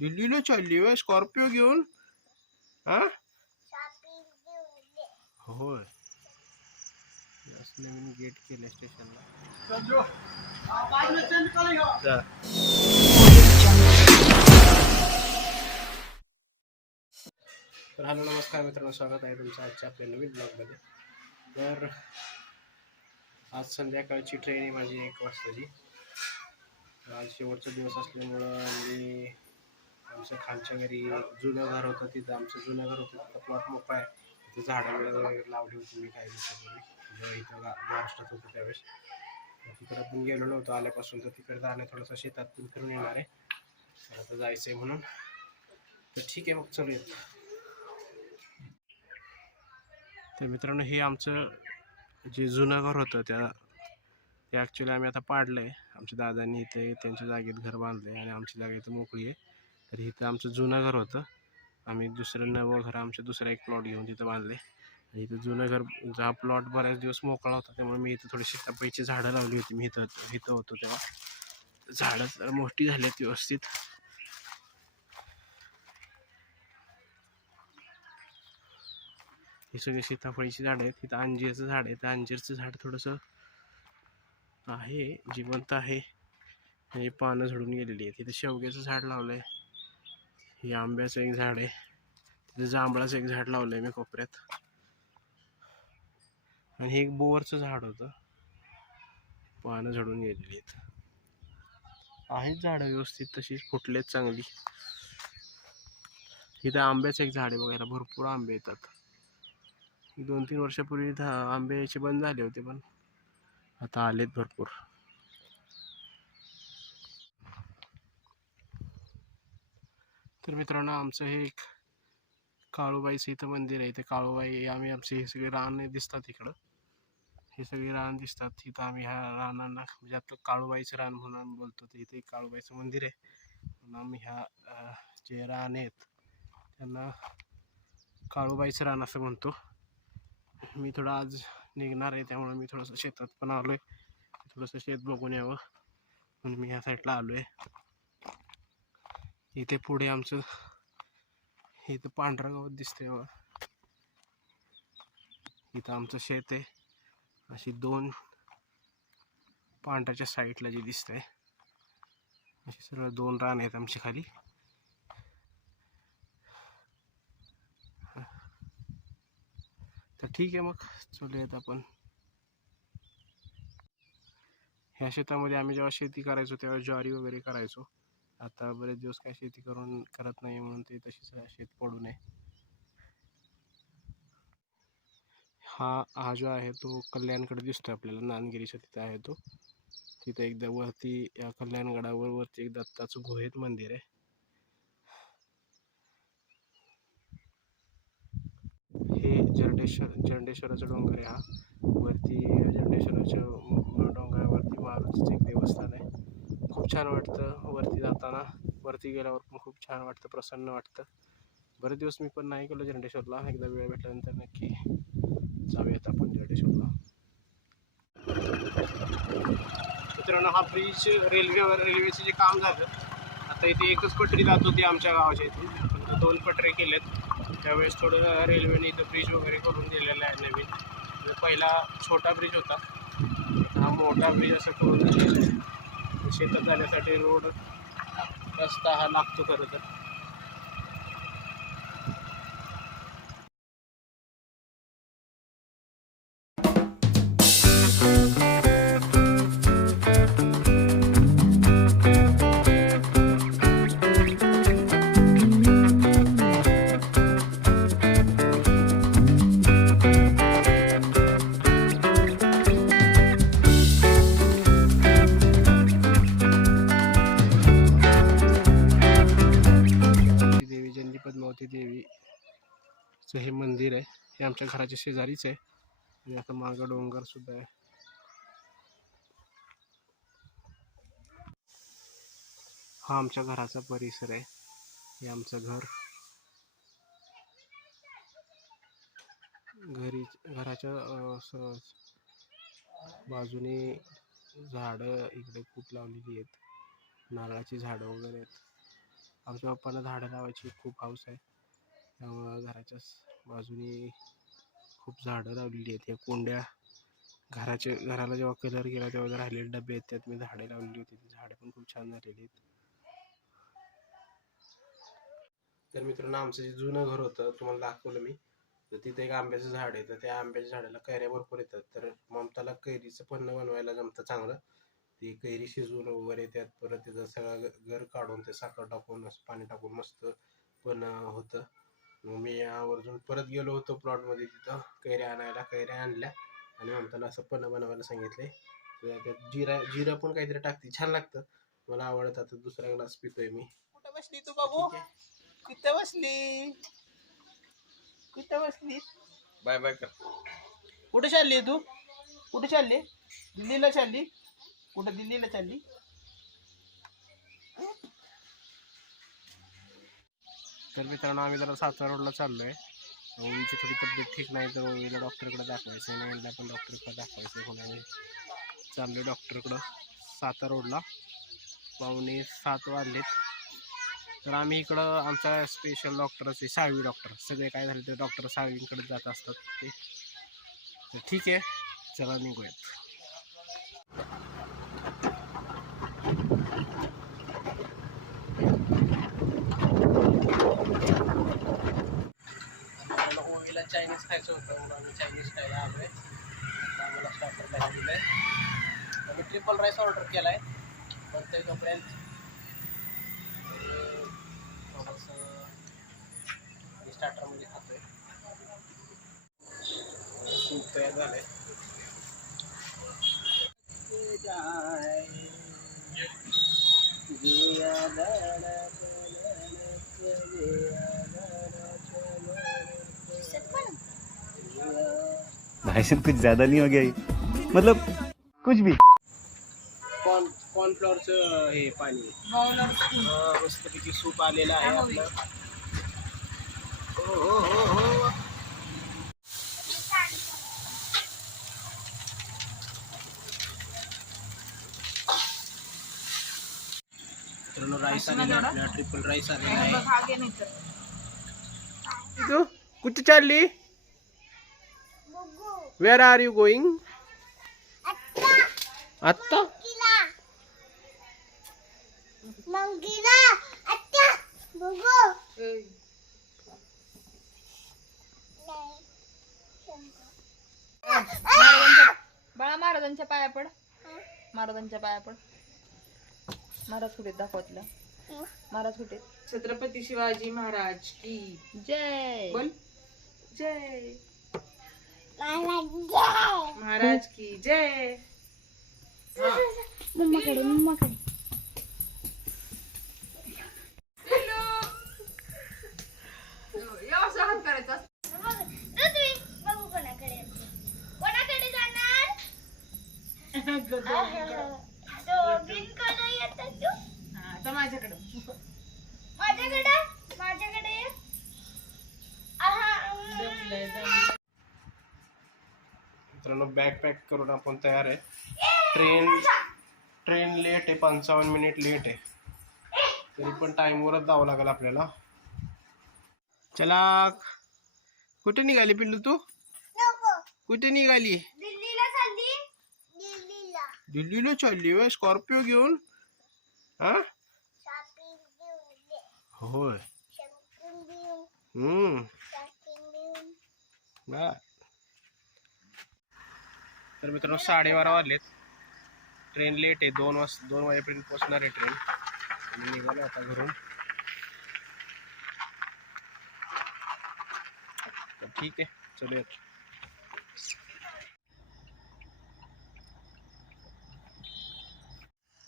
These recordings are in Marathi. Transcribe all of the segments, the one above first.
दिल्लीला चालली होय स्कॉर्पिओ घेऊन? हा होय. नवीन गेट केलं स्टेशनला. तर हॅलो नमस्कार मित्रांनो, स्वागत आहे तुमचं आजच्या आपल्या नवीन ब्लॉगमध्ये. तर आज संध्याकाळची ट्रेन आहे माझी 1 वाजताची. आज शेवटचा दिवस असल्यामुळं मी आमच्या खालच्या घरी जुनं घर होतं, तिथं आमचं जुनं घर होतं, तिथं प्लॉट मोकळा आहे. तिथं झाडं वगैरे लावली होती मी काही दिवसापूर्वी, जेव्हा इथं महाराष्ट्रात होतं त्यावेळेस. तिकडं पण गेलो नव्हतो आल्यापासून, तर तिकडे जाणं थोडंसं शेतात पण फिरून येणार आहे. आता जायचं आहे म्हणून. तर ठीक आहे, मग चलूयात. तर मित्रांनो, हे आमचं जे जुनं घर होतं ते ॲक्च्युली आम्ही आता पाडलं आहे. आमच्या दादांनी इथे त्यांच्या जागेत घर बांधलं आहे आणि आमची जागा इथं मोकळी आहे. तर इथं आमचं जुनं घर होतं. आम्ही दुसरं नवं घर आमच्या दुसरा एक प्लॉट घेऊन तिथं बांधले. आणि इथं जुनं घर, हा प्लॉट बऱ्याच दिवस मोकळा होता, त्यामुळे मी इथं थोडीशी सीताफळीची झाडं लावली होती. मी इथं होतो तेव्हा. झाडं तर मोठी झाली आहेत व्यवस्थित. ही सगळी सीताफळीची झाडं आहेत. इथं अंजीरचं झाड आहे. तर अंजीरचं झाड थोडंसं आहे, जिवंत आहे आणि पानं झडून गेलेली आहेत. इथं शेवग्याचं झाड लावलं आहे. हे आंब्याचं एक झाड आहे. तिथं जांभळाचं एक झाड लावलं आहे मी कोपऱ्यात. आणि हे एक बोरचं झाड होतं, पानं झडून गेलेली आहेत झाडं व्यवस्थित, तशीच फुटलेत चांगली. इथं आंब्याचं एक झाड आहे, बघायला भरपूर आंबे येतात. 2-3 वर्षापूर्वी आंबे याचे बंद झाले होते, पण आता आलेत भरपूर. तर मित्रांनो, आमचं हे एक काळूबाईचं इथं मंदिर आहे. ते काळूबाई, आम्ही आमचे हे सगळे रान दिसतात इकडं, हे सगळे रान दिसतात. तिथं आम्ही ह्या रानांना, म्हणजे आपलं काळूबाईचं रान म्हणून बोलतो, तर इथे एक काळूबाईचं मंदिर आहे. म्हणून आम्ही ह्या जे रान आहेत त्यांना काळूबाईचं रान असं म्हणतो. मी थोडं आज निघणार आहे, त्यामुळे मी थोडंसं शेतात पण आलो आहे. थोडंसं शेत बघून यावं म्हणून मी ह्या साईडला आलो आहे. इथे पुढे आमचं इथं पांढरं गवत दिसतंय बघा, इथं आमचं शेत आहे. अशी 2 पांढऱ्याच्या साईडला जे दिसतंय, अशी सरळ 2 रान आहेत आमची खाली. तर ठीक आहे, मग चलूयात आपण. ह्या शेतामध्ये आम्ही जेव्हा शेती करायचो तेव्हा ज्वारी वगैरे करायचो. आता बरेच दिवस काय शेती करत नाही, म्हणून ते तशीच शेत पडू नये. हा जो आहे तो कल्याणकडे दिसतोय आपल्याला, नानगिरीच्या तिथं आहे तो. तिथं एकदा वरती या कल्याणगडावर वरती एक दत्ताचं गुहेत मंदिर आहे. हे जरंडेश्वराचा डोंगर आहे हा. वरती जरंडेश्वराच्या डोंगरावरती मारुतीचं एक देवस्थान आहे. खूप छान वाटतं वरती जाताना. वरती गेल्यावर पण खूप छान वाटतं, प्रसन्न वाटतं. बरेच दिवस मी पण नाही गेलो जरंडेश्वरला. एकदा वेळ भेटल्यानंतर नक्की जाऊयात आपण जरंडेश्वरला. मित्रांनो, हा ब्रिज रेल्वेचं जे काम झालं, आता इथे एकच पटरी जात होती आमच्या गावाच्या इथून, 2 पटरी केलेत. त्यावेळेस थोडं रेल्वेने इथं ब्रिज वगैरे करून दिलेलं आहे नवीन. पहिला छोटा ब्रिज होता, हा मोठा ब्रिज असं करून दिलेला आहे. शेतात जाण्यासाठी रोड रस्ता हा लागतो खरं तर. पद्मावती देवीचं हे मंदिर आहे. हे आमच्या घराच्या शेजारीच आहे आणि आता मागं डोंगर सुद्धा आहे. हा आमच्या घराचा परिसर आहे. हे आमचं घर. घराच्या बाजूने झाडं इकडे खूप लावलेली आहेत. नारळाची झाडं वगैरे आहेत. आमच्या पप्पाला झाडं लावायची खूप हौस आहे, त्यामुळं घराच्या बाजूनी खूप झाडं लावलेली आहेत. या कोंड्या घराला जेव्हा कलर केला तेव्हा राहिलेले डबे आहेत, त्यात मी झाडे लावलेली होती. ती झाडं पण खूप छान झालेली आहेत. तर मित्रांनो, आमचं जे जुनं घर होतं तुम्हाला दाखवलं मी, तर तिथे एक आंब्याचं झाड आहे. तर त्या आंब्याच्या झाडाला कैऱ्या भरपूर येतात. तर ममताला कैरीचं पन्ह बनवायला जमतं चांगलं. ती कैरी शिजवून वगैरे त्यात परत त्याचं सगळं गर काढून ते साखर टाकून पाणी टाकून मस्त पण होतं. मग मी आवर्जून परत गेलो होतो प्लॉटमध्ये, तिथं कैऱ्या आणायला. कैऱ्या आणल्या आणि ममताला असं पन्ह बनवायला सांगितले. त्यात जिरा पण काहीतरी टाकते, छान लागतं, मला आवडतं. आता दुसरा ग्लास पितोय मी. कुठं बसली तू बाबू? कुठं बसली? कुठं बसली? बाय बाय कर. कुठे चालली तू? कुठे चालली? दिल्लीला चालली? कुठं दिल्लीला चालली? तर मित्रांनो, आम्ही जरा सातारा रोडला चाललोय. ओवीची थोडी तब्येत ठीक नाही, तर ओवीला डॉक्टरकडे दाखवायचं आहे. नयनला पण डॉक्टरकडे दाखवायचं आहे. कोणाला चाललोय डॉक्टरकडं सातारा रोडला. 6:45 वाजलेत. तर आम्ही इकडं आमचा स्पेशल डॉक्टर असते साळवी डॉक्टर. सगळे काय झाले तर डॉक्टर साळवींकडे जात असतात ते. तर ठीक आहे, चला निघूयात. ओवीला चायनीज खायचं होतं म्हणून आम्ही चायनीज खायला आलो आहे. आम्हाला स्टार्टर खायला दिलं आहे. आम्ही ट्रिपल राईस ऑर्डर केला आहे, पण ते तोपर्यंत थोडंसं स्टार्टरमध्ये खातोय. सूप तयार झालंय. भाई साहब कुछ ज्यादा नहीं हो गया ये? मतलब कुछ भी. कॉर्नफ्लॉवरचं हे पाणी मस्तपैकी सूप आलेलं आहे आपलं. हो हो हो. मित्रांनो, राईस आलेला आहे आपला, ट्रिपल राईस आलेला आहे. तू कुठे चालली? Where are you going? आत्ता मंगीला आत्ता बघू. बाळा महाराजांच्या पाया पड. महाराजांच्या पाया पड. महाराज कुठे दाखवतला? महाराज कुठे? छत्रपती शिवाजी महाराज की जय. बोल. जय महाराज की जय. मम्माकडे मम्माकडे हात करायचा. बघू कोणाकडे कोणाकडे जाणार. दोघींकडे येतात तू. आता माझ्याकडे माझ्याकडे ये. मित्रांनो, बॅग पॅक करून आपण तयार आहे. ट्रेन लेट आहे, 55 मिनिट लेट आहे, तरी पण टाईमवरच जावं लागेल आपल्याला. चला, कुठे निघाली पिल्लू तू? कुठे निघाली? दिल्लीला चालली. दिल्लीला चालली होय? स्कॉर्पिओ घेऊन? हा होय. बर. तर मित्रांनो, 12:30 वाजलेत. ट्रेन लेट आहे, 2 वाजेपर्यंत पोहोचणार आहे ट्रेन. मी निघालो आता घरून. तर ठीक आहे, चलूयात.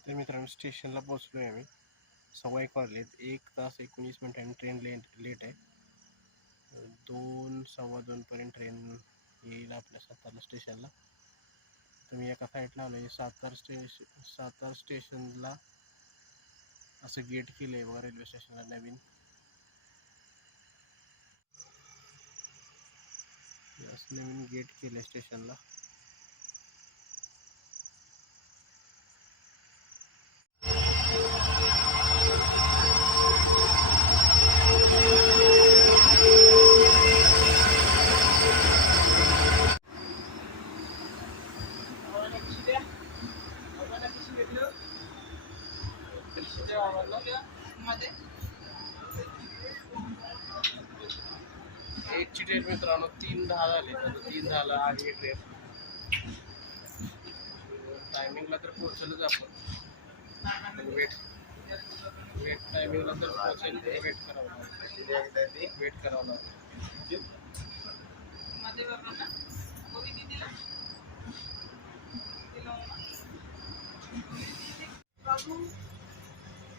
तर मित्रांनो, स्टेशनला पोहोचलो आहे आम्ही. 1:15 वाजलेत. 1 तास 19 मिनिटांनी ट्रेन लेट आहे. 2 सव्वा 2 पर्यंत ट्रेन येईल आपल्या सातारा स्टेशनला. तर मी एका साईडला आलो आहे. सातारा स्टेशनला असं गेट केलं आहे बघा, रेल्वे स्टेशनला नवीन. असं नवीन गेट केलं स्टेशनला. एकची ट्रेन मित्रांनो 3:10 झाले, 3:10ला आली ट्रेन. टायमिंगला तर पोहोचलच आपण. वेट टायमिंगला तर पोहोचेल, वेट करावं लागेल.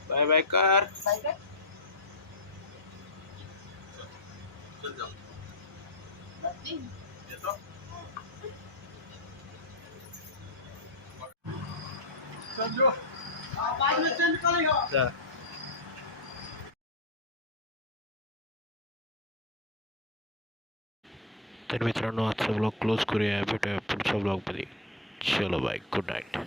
बाय बाय कर. जा. तर मित्रांनो आजचा ब्लॉग क्लोज करूया. भेटूया पुढच्या ब्लॉगमध्ये. चलो बाय, गुड नाईट.